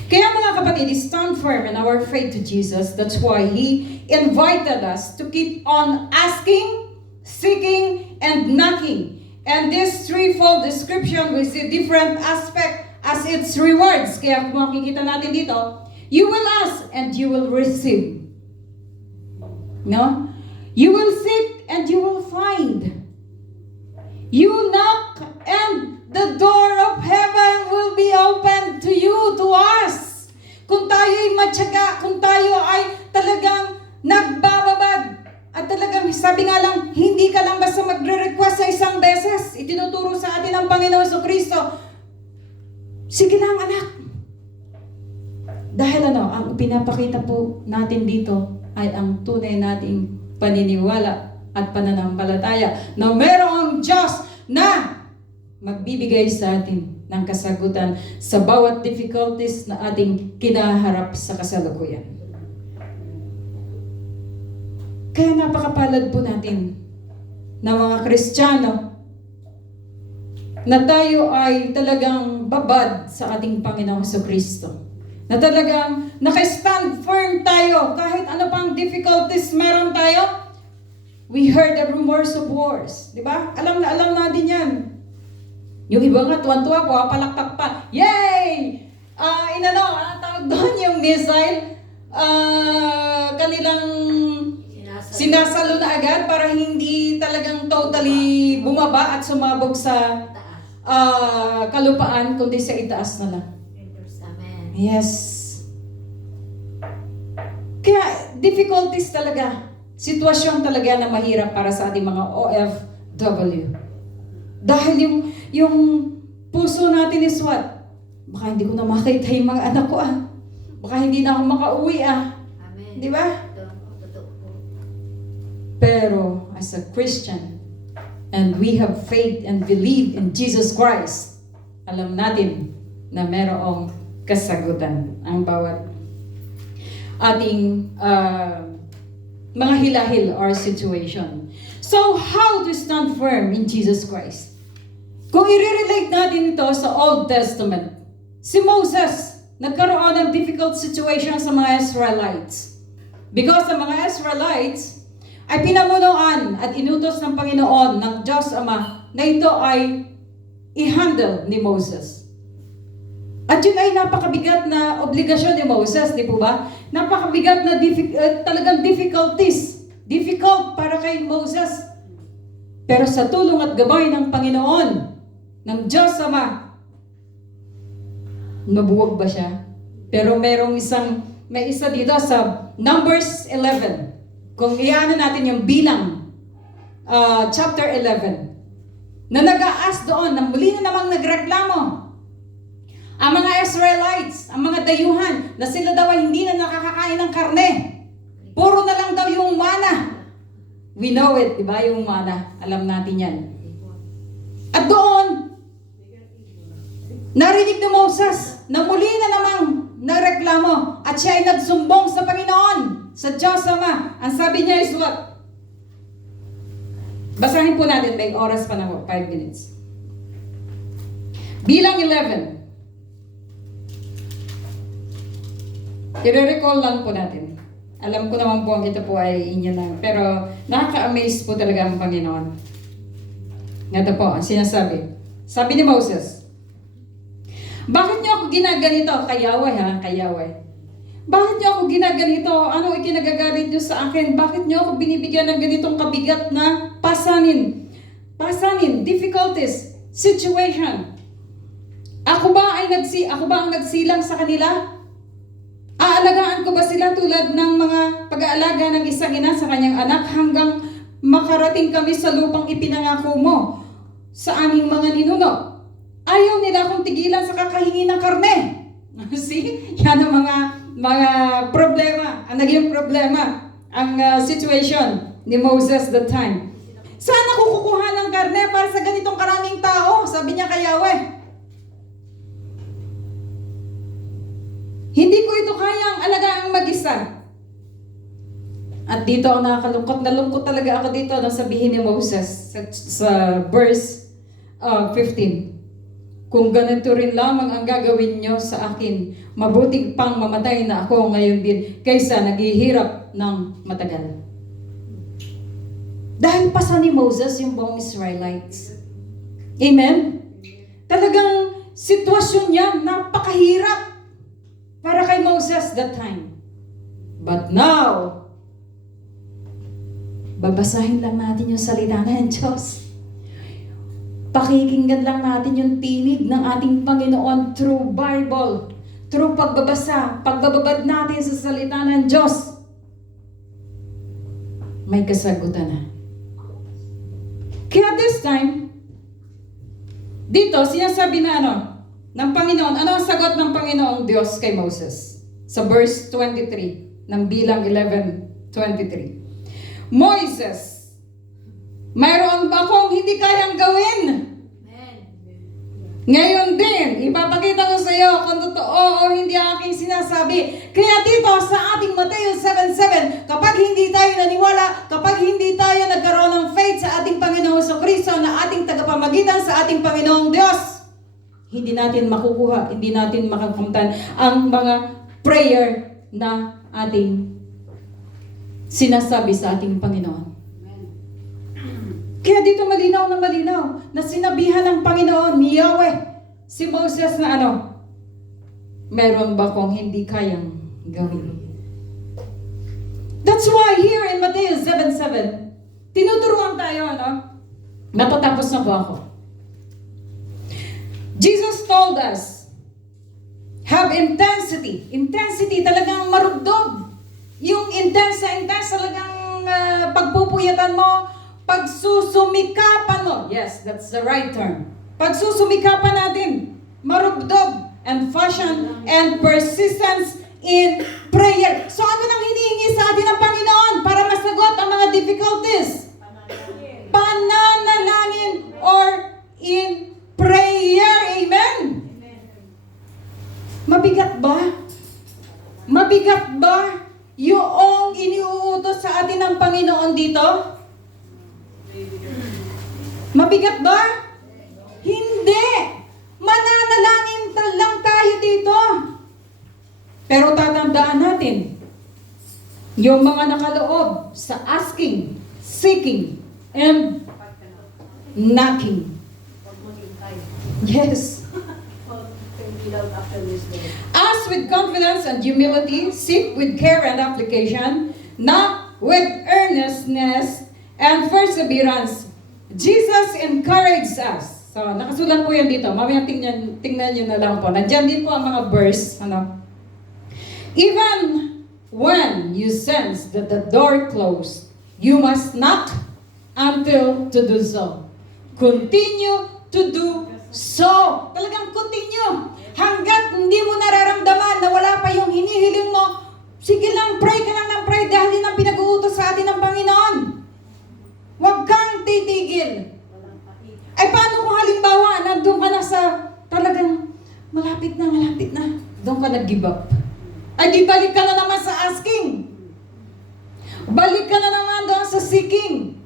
Kaya mga kapatid, stand firm in our faith to Jesus. That's why He invited us to keep on asking, seeking, and knocking. And this threefold description we see different aspect as its rewards. Kaya kung makikita natin dito, you will ask and you will receive. No? You will seek and you will find. You knock and the door of heaven will be open to you, to us. Kung tayo ay matyaga, kung tayo ay talagang nagbababad, at talagang sabi nga lang, hindi ka lang basta magre-request sa isang beses. Itinuturo sa atin ang Panginoon Kristo. Sige lang anak. Dahil ang pinapakita po natin dito ay ang tunay nating paniniwala at pananampalataya na mayroong Diyos na magbibigay sa atin ng kasagutan sa bawat difficulties na ating kinaharap sa kasalukuyan. Kaya napakapalad po natin na mga Kristiyano na tayo ay talagang babad sa ating Panginoong Kristo. Na talagang naka-stand firm tayo kahit ano pang difficulties meron tayo. We heard the rumors of wars. Di ba? Alam natin yan. Yung iba nga, tuwan-tuwa po, palakpak pa. Yay! Ano tawag doon yung missile? Kanilang sinasalo na agad para hindi talagang totally bumaba at sumabog sa kalupaan, kundi sa itaas na lang. Amen. Yes. Kaya difficulties talaga. Sitwasyon talaga na mahirap para sa ating mga OFW. Dahil yung puso natin is what? Baka hindi ko na makita yung mga anak ko Baka hindi na ako makauwi Amen. Di ba? Totoo po. Pero as a Christian, and we have faith and believe in Jesus Christ, alam natin na merong kasagutan ang bawat ating mga hilahil or situation. So, how to stand firm in Jesus Christ? Kung i-relate natin ito sa Old Testament, si Moses nagkaroon ng difficult situation sa mga Israelites. Because sa mga Israelites ay pinamunuan at inutos ng Panginoon ng Diyos Ama na ito ay i-handle ni Moses. At yun ay napakabigat na obligasyon ni Moses, di po ba? Napakabigat na talagang difficulties. Difficult para kay Moses. Pero sa tulong at gabay ng Panginoon, ng Diyos Ama, nabuwag ba siya? Pero may isa dito sa Numbers 11. Kung iyanan natin yung bilang, chapter 11, na nag-aas doon, na muli na namang nagreklamo. Ang mga Israelites, ang mga dayuhan, na sila daw ay hindi na nakakakain ng karne. Puro na lang daw yung mana. We know it, di ba? Yung mana. Alam natin yan. At doon, narinig ni Moses na muli na namang nagreklamo at siya ay nagsumbong sa Panginoon, sa Diyos Ama. Ang sabi niya is what? Basahin po natin, may oras pa na 5 minutes. Bilang 11. I-recall lang po natin. Alam ko naman po ito po ay inyo na. Pero nakaka-amaze po talaga ang Panginoon. Ito po, ang sinasabi. Sabi ni Moses, bakit niyo ako ginaganito? Kay Yahweh ha, kay Yahweh. Bakit niyo ako ginaganito? Ano ikinagagalit niyo sa akin? Bakit niyo ako binibigyan ng ganitong kabigat na pasanin, difficulties, situation? Ako ba ang nagsilang sa kanila? Aalagaan ko ba sila tulad ng mga pag-aalaga ng isang ina sa kanyang anak hanggang makarating kami sa lupang ipinangako mo sa aming mga ninuno? Ayaw nila akong tigilan sa kakahingi ng karne. See? Yan ang mga problema. Ang naging problema. Ang situation ni Moses that time. Saan ako kukuha ng karne para sa ganitong karaming tao? Sabi niya kay Yahweh. Hindi ko ito kayang alagaang mag-isa. At dito ako nakakalungkot. Nalungkot talaga ako dito nang sabihin ni Moses sa verse 15. Kung ganito rin lamang ang gagawin nyo sa akin, mabuting pang mamatay na ako ngayon din kaysa naghihirap ng matagal. Dahil pasa ni Moses yung buong Israelites. Amen? Talagang sitwasyon niya napakahirap para kay Moses that time. But now, babasahin lang natin yung salita ng Diyos. Pakikinggan lang natin yung tinig ng ating Panginoon through Bible, through pagbabasa, pagbababad natin sa salita ng Diyos. May kasagutan na. Kaya this time, dito sinasabi na ng Panginoon, ano ang sagot ng Panginoong Diyos kay Moses? Sa verse 23 ng Bilang 11:23. Moses, mayroon ba akong hindi kayang gawin? Amen. Ngayon din, ipapakita ko sa iyo kung totoo o hindi ang aking sinasabi. Kaya dito sa ating Mateo 7:7, kapag hindi tayo naniwala, kapag hindi tayo nagkaroon ng faith sa ating Panginoong Jesucristo na ating tagapamagitan sa ating Panginoong Diyos, hindi natin makukuha, hindi natin makakamtan ang mga prayer na ating sinasabi sa ating Panginoon. Kaya dito malinaw na sinabihan ng Panginoon ni Yahweh si Moses na meron ba kong hindi kayang gawin? That's why here in Mateo 7:7, tinuturuan tayo, natatapos na po ako. Jesus told us, have intensity. Intensity, talagang marugdog. Yung intense talagang pagpupuyatan mo, pagsusumikapan mo. Yes, that's the right term. Pagsusumikapan natin, marugdog, and passion, and persistence in prayer. So ano nang hinihingi sa atin ng Panginoon para masagot ang mga difficulties? Pananalangin or in prayer. Amen? Mabigat ba? Mabigat ba yung iniuutos sa atin ng Panginoon dito? Mabigat ba? Hindi. Mananalangin lang tayo dito. Pero tatandaan natin, yung mga nakaloob sa asking, seeking, and knocking. Yes. Ask with confidence and humility, seek with care and application, knock with earnestness and perseverance. Jesus encouraged us. So, nakasulat po yan dito. Mamaya tingnan nyo na lang po. Nandiyan din po ang mga verse. Even when you sense that the door closed, you must knock until to do so. Continue to do so. Talagang continue. Hanggat hindi mo nararamdaman na wala pa yung hinihiling mo, sige lang, pray ka lang ng pray dahil yun ang pinag-uutos sa atin ng Panginoon. Huwag kang titigil. Ay paano kung halimbawa, nandun ka na sa talagang malapit na, doon ka nag-give up. Ay di balik ka na naman sa asking. Balik ka na naman doon sa seeking.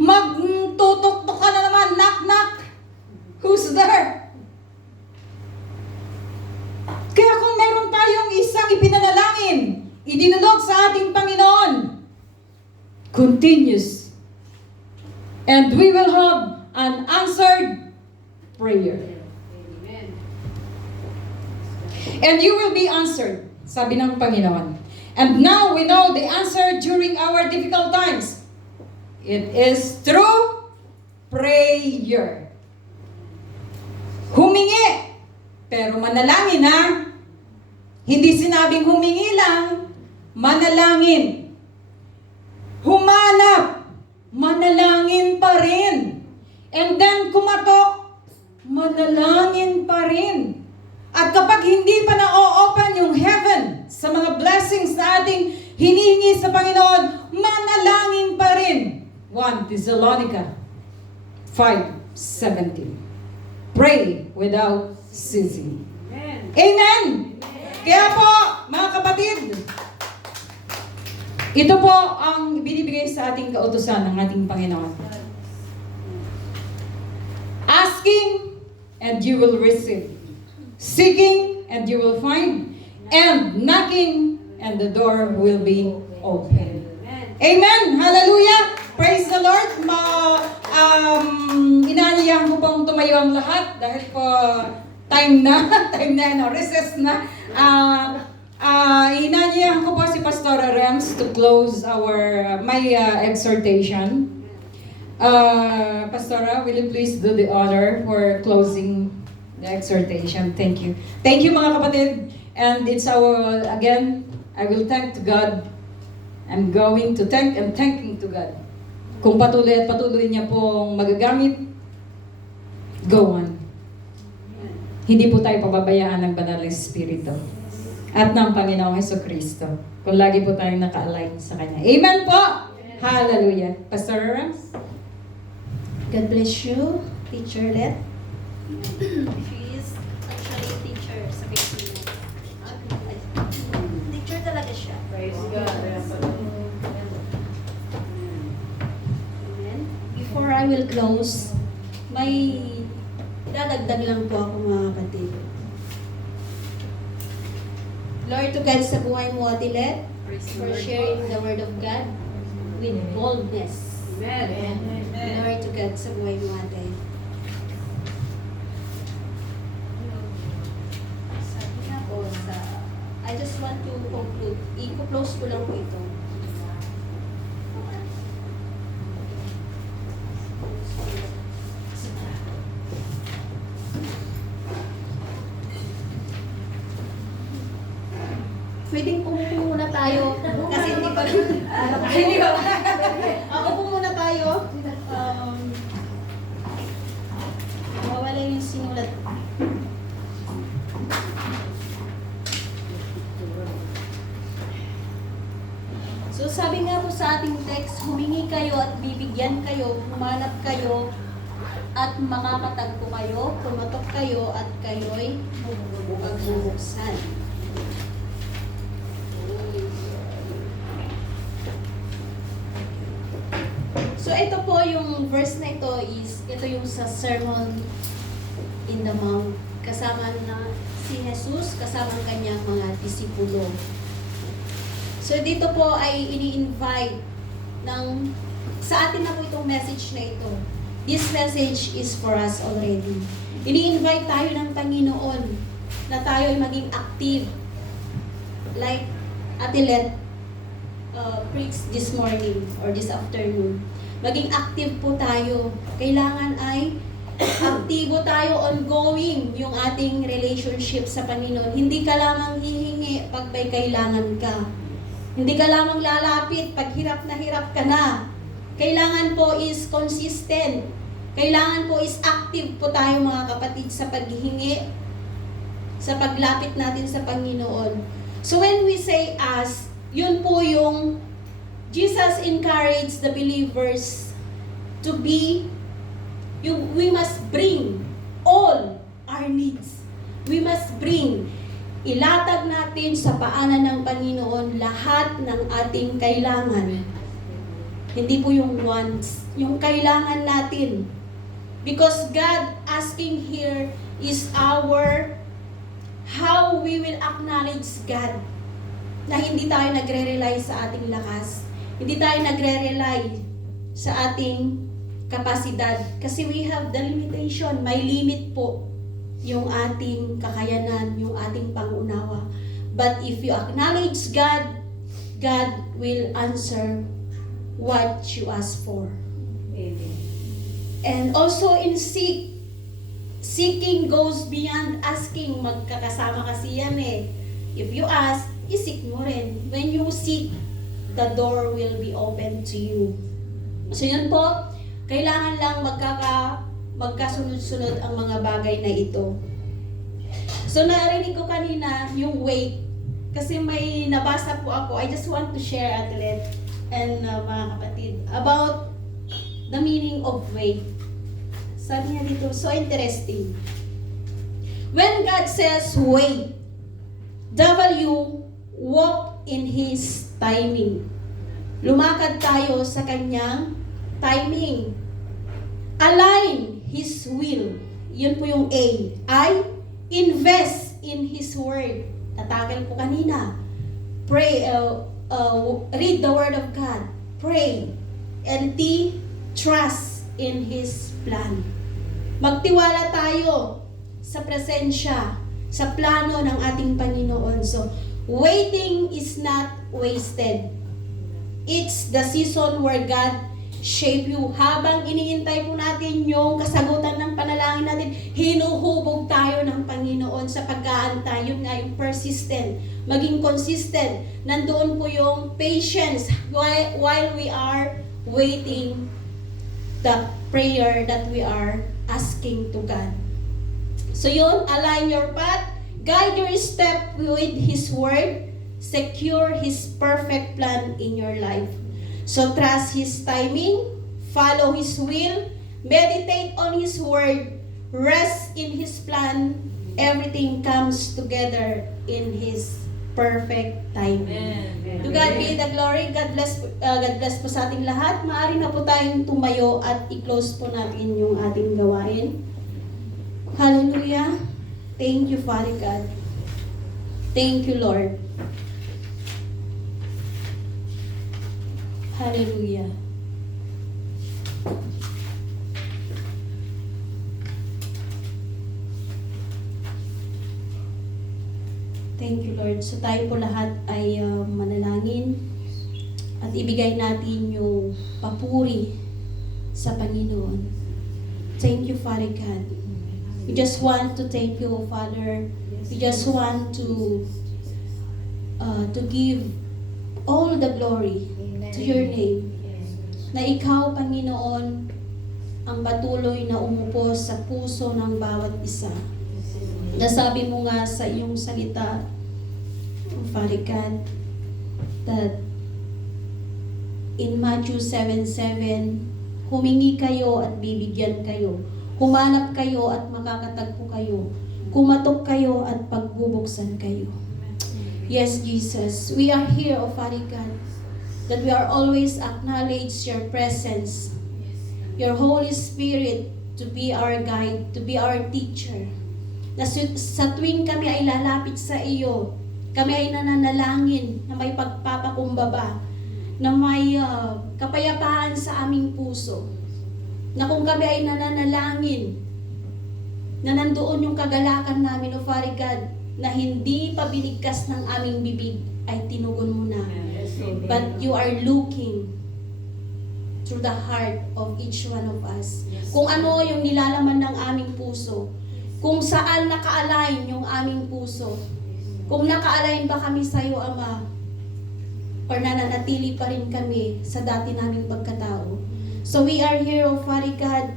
Magtutok-tok ka na naman, knock-knock. Who's there? Kaya kung meron tayong isang ipinanalangin, idinulog sa ating Panginoon, continuous. And we will have an answered prayer. And you will be answered, sabi ng Panginoon. And now we know the answer during our difficult times. It is through prayer. Humingi, pero manalangin ha. Hindi sinabing humingi lang, manalangin. Humanap, manalangin pa rin. And then kumatok, manalangin pa rin. At kapag hindi pa na-open yung heaven sa mga blessings na ating hinihingi sa Panginoon, manalangin pa rin. 1 Thessalonica 5:17. Pray without ceasing. Amen! Kaya po, mga kapatid, ito po ang binibigay sa ating kautusan ng ating Panginoon. Asking and you will receive. Seeking and you will find. And knocking and the door will be open. Amen! Hallelujah! Praise the Lord! Inaanyayahan ko pong tumayo ang lahat dahil po time na, recess na. Inaanyayahan ko po si Pastor Rems to close my exhortation. Pastora, will you please do the honor for closing the exhortation? Thank you. Thank you mga kapatid. And it's again, I will thank to God. I'm going to thanking to God. Kung patuloy niya pong magagamit, go on. Hindi po tayo pababayaan ng Banal na Espiritu at ng Panginoong Jesucristo. Kung lagi po tayong naka-align sa Kanya. Amen po! Hallelujah. Pastor Rams? God bless you, Teacher Let. She is actually a teacher sa Pilipinas. Teacher talaga siya. Praise God. Amen. Before I will close, may dadagdag lang po ako mga kapatid. Lord to God sa buhay mo, Ate Let, for sharing the Word of God with boldness. Amen. Glory to God sa buhay mo, Ate. Sabi nga po I just want to conclude. I-close ko lang po ito. Pwedeng umupo muna tayo kasi hindi pa ako po muna tayo. Mawala yung sinulat. So sabi nga po sa ating text, humingi kayo at bibigyan kayo, humanap kayo at makakatagpo kayo, pumatok kayo at kayo'y magbubuksan. So ito po yung verse na ito yung sa Sermon in the Mount. Kasama na si Jesus, kasama ang kanyang mga disipulo. So dito po ay ini-invite sa atin na po itong message na ito. This message is for us already. Ini-invite tayo ng Panginoon na tayo ay maging active. Like Ate Let preached this morning or this afternoon. Maging active po tayo. Kailangan ay aktibo tayo, ongoing yung ating relationship sa Panginoon. Hindi ka lamang hihingi pag may kailangan ka. Hindi ka lamang lalapit pag hirap ka na. Kailangan po is consistent. Kailangan po is active po tayo mga kapatid sa paghihingi, sa paglapit natin sa Panginoon. So when we say us, yun po yung Jesus encouraged the believers to we must bring all our needs. We must bring, ilatag natin sa paanan ng Panginoon lahat ng ating kailangan. Hindi po yung wants, yung kailangan natin. Because God asking here is how we will acknowledge God. Na hindi tayo nagre-rely sa ating lakas. Hindi tayo nagre-rely sa ating kapasidad. Kasi we have the limitation. May limit po yung ating kakayanan, yung ating pangunawa. But if you acknowledge God, God will answer what you ask for. Amen. And also in seeking goes beyond asking. Magkakasama kasi yan eh. If you ask, isik mo rin. When you seek, the door will be open to you. So yun po, kailangan lang magkasunod-sunod ang mga bagay na ito. So narinig ko kanina yung wait. Kasi may nabasa po ako. I just want to share, Atlet and mga kapatid, about the meaning of wait. Sabi niya dito, so interesting. When God says wait, W, walk in His timing. Lumakad tayo sa kanyang timing. Align His will. Yun po yung A. I, invest in His word. Tatagal po kanina. Pray, read the word of God. Pray. And T, trust in His plan. Magtiwala tayo sa presensya, sa plano ng ating Panginoon. So, waiting is not wasted. It's the season where God shape you. Habang iniintay po natin yung kasagutan ng panalangin natin, hinuhubog tayo ng Panginoon sa pag-aantay. Yun nga, yung persistent, maging consistent. Nandoon po yung patience while we are waiting the prayer that we are asking to God. So yun, align your path, guide your step with His word, secure His perfect plan in your life. So trust His timing, follow His will, meditate on His word, rest in His plan, everything comes together in His perfect timing. Amen. To God be the glory. God bless po sa ating lahat. Maaari na po tayong tumayo at i-close po natin yung ating gawain. Hallelujah. Thank you, Father God. Thank you, Lord. Hallelujah. Thank you, Lord. So tayo po lahat ay manalangin at ibigay natin yung papuri sa Panginoon. Thank you, Father God. We just want to thank you, Father. We just want to give all the glory to your name. Na ikaw, Panginoon, ang patuloy na umupo sa puso ng bawat isa. Nasabi mo nga sa iyong salita, Father God, that in Matthew 7:7, humingi kayo at bibigyan kayo. Humanap kayo at makakatagpo kayo. Kumatok kayo at pagbubuksan kayo. Yes, Jesus, we are here, O Father God, that we are always acknowledge your presence, your Holy Spirit to be our guide, to be our teacher. Na sa tuwing kami ay lalapit sa iyo, kami ay nananalangin na may pagpapakumbaba, na may kapayapaan sa aming puso, na kung kami ay nananalangin, na nandoon yung kagalakan namin, O Father God, na hindi pa binigkas ng aming bibig, ay tinugon mo na. But you are looking through the heart of each one of us. Kung ano yung nilalaman ng aming puso, kung saan naka-align yung aming puso, kung naka-align ba kami sa iyo, Ama, or nananatili pa rin kami sa dati naming pagkatao. So we are here, O Father God,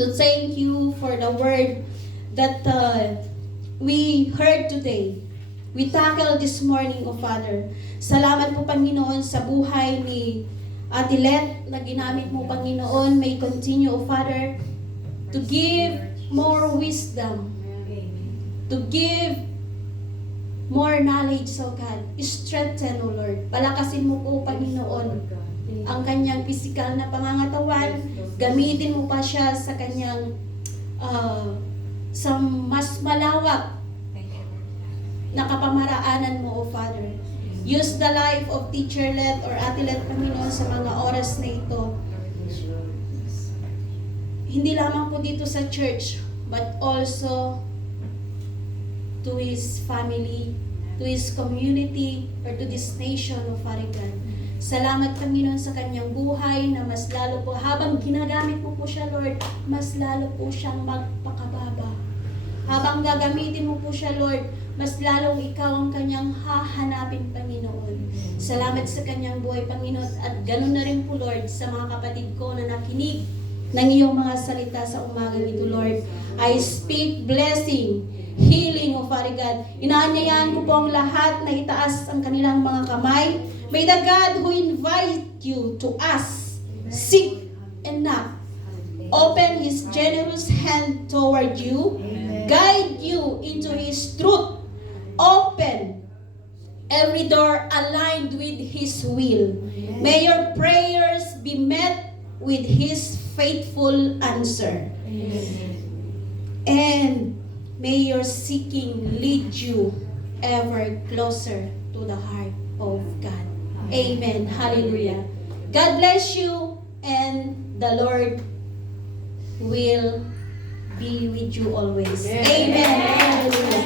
to thank you for the word that we heard today. We tackled this morning, O Father. Salamat po, Panginoon, sa buhay ni Ate Let na ginamit mo, Panginoon. May continue, O Father, to give more wisdom, to give more knowledge, O God. Strengthen, O Lord. Palakasin mo po, Panginoon, ang kanyang physical na pangangatawan. Gamitin mo pa siya sa kanyang sa mas malawak na kapamaraanan mo, O Father. Use the life of Teacher Let or Ate Let, Panginoon, sa mga oras na ito hindi lamang po dito sa church, but also to his family, to his community, or to this nation of Farigan. Salamat, Panginoon, sa kanyang buhay na mas lalo po, habang ginagamit mo po siya, Lord, mas lalo po siyang magpakababa. Habang gagamitin mo po siya, Lord, mas lalong ikaw ang kanyang hahanapin, Panginoon. Salamat sa kanyang buhay, Panginoon, at ganoon na rin po, Lord, sa mga kapatid ko na nakinig ng iyong mga salita sa umagang ito, Lord. I speak blessing, healing, O Father God. Inaanyayahan ko po ang lahat na itaas ang kanilang mga kamay. May the God who invite you to ask, seek, and knock, open His generous hand toward you, guide you into His truth, open every door aligned with His will. May your prayers be met with His faithful answer. And may your seeking lead you ever closer to the heart of God. Amen. Hallelujah. God bless you, and the Lord will be with you always. Amen. Hallelujah.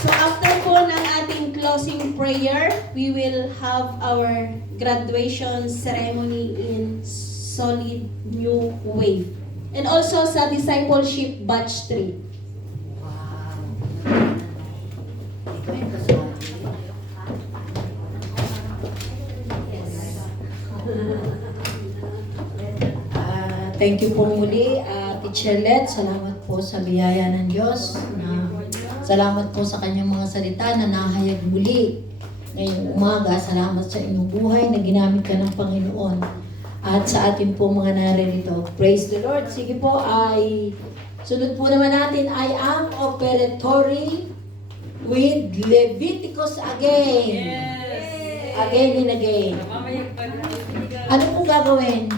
So after po ng ating closing prayer, we will have our graduation ceremony in Solid New Wave. And also sa Discipleship Batch 3. Wow. Ito yung kasama. Thank you po muli, Teacher Let. Salamat po sa biyaya ng Diyos. Salamat po sa kanyang mga salita na nahayag muli. Ngayong umaga, salamat sa inyong buhay na ginamit ka ng Panginoon. At sa ating po mga naririto. Praise the Lord. Sige po, ay sunod po naman natin ay ang operatory with Leviticus again. Again and again. Ano pong gagawin?